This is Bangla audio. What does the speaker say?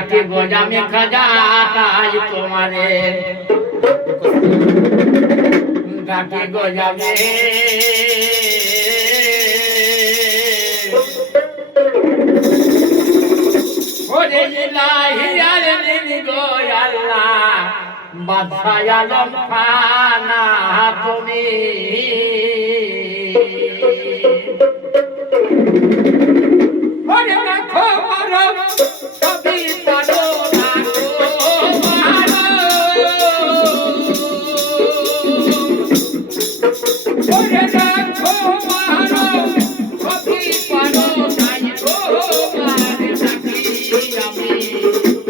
ডাকে গোজামে খাজা তাই তোমারে। ডাকে গোজামে ওরে তুমি। Deus.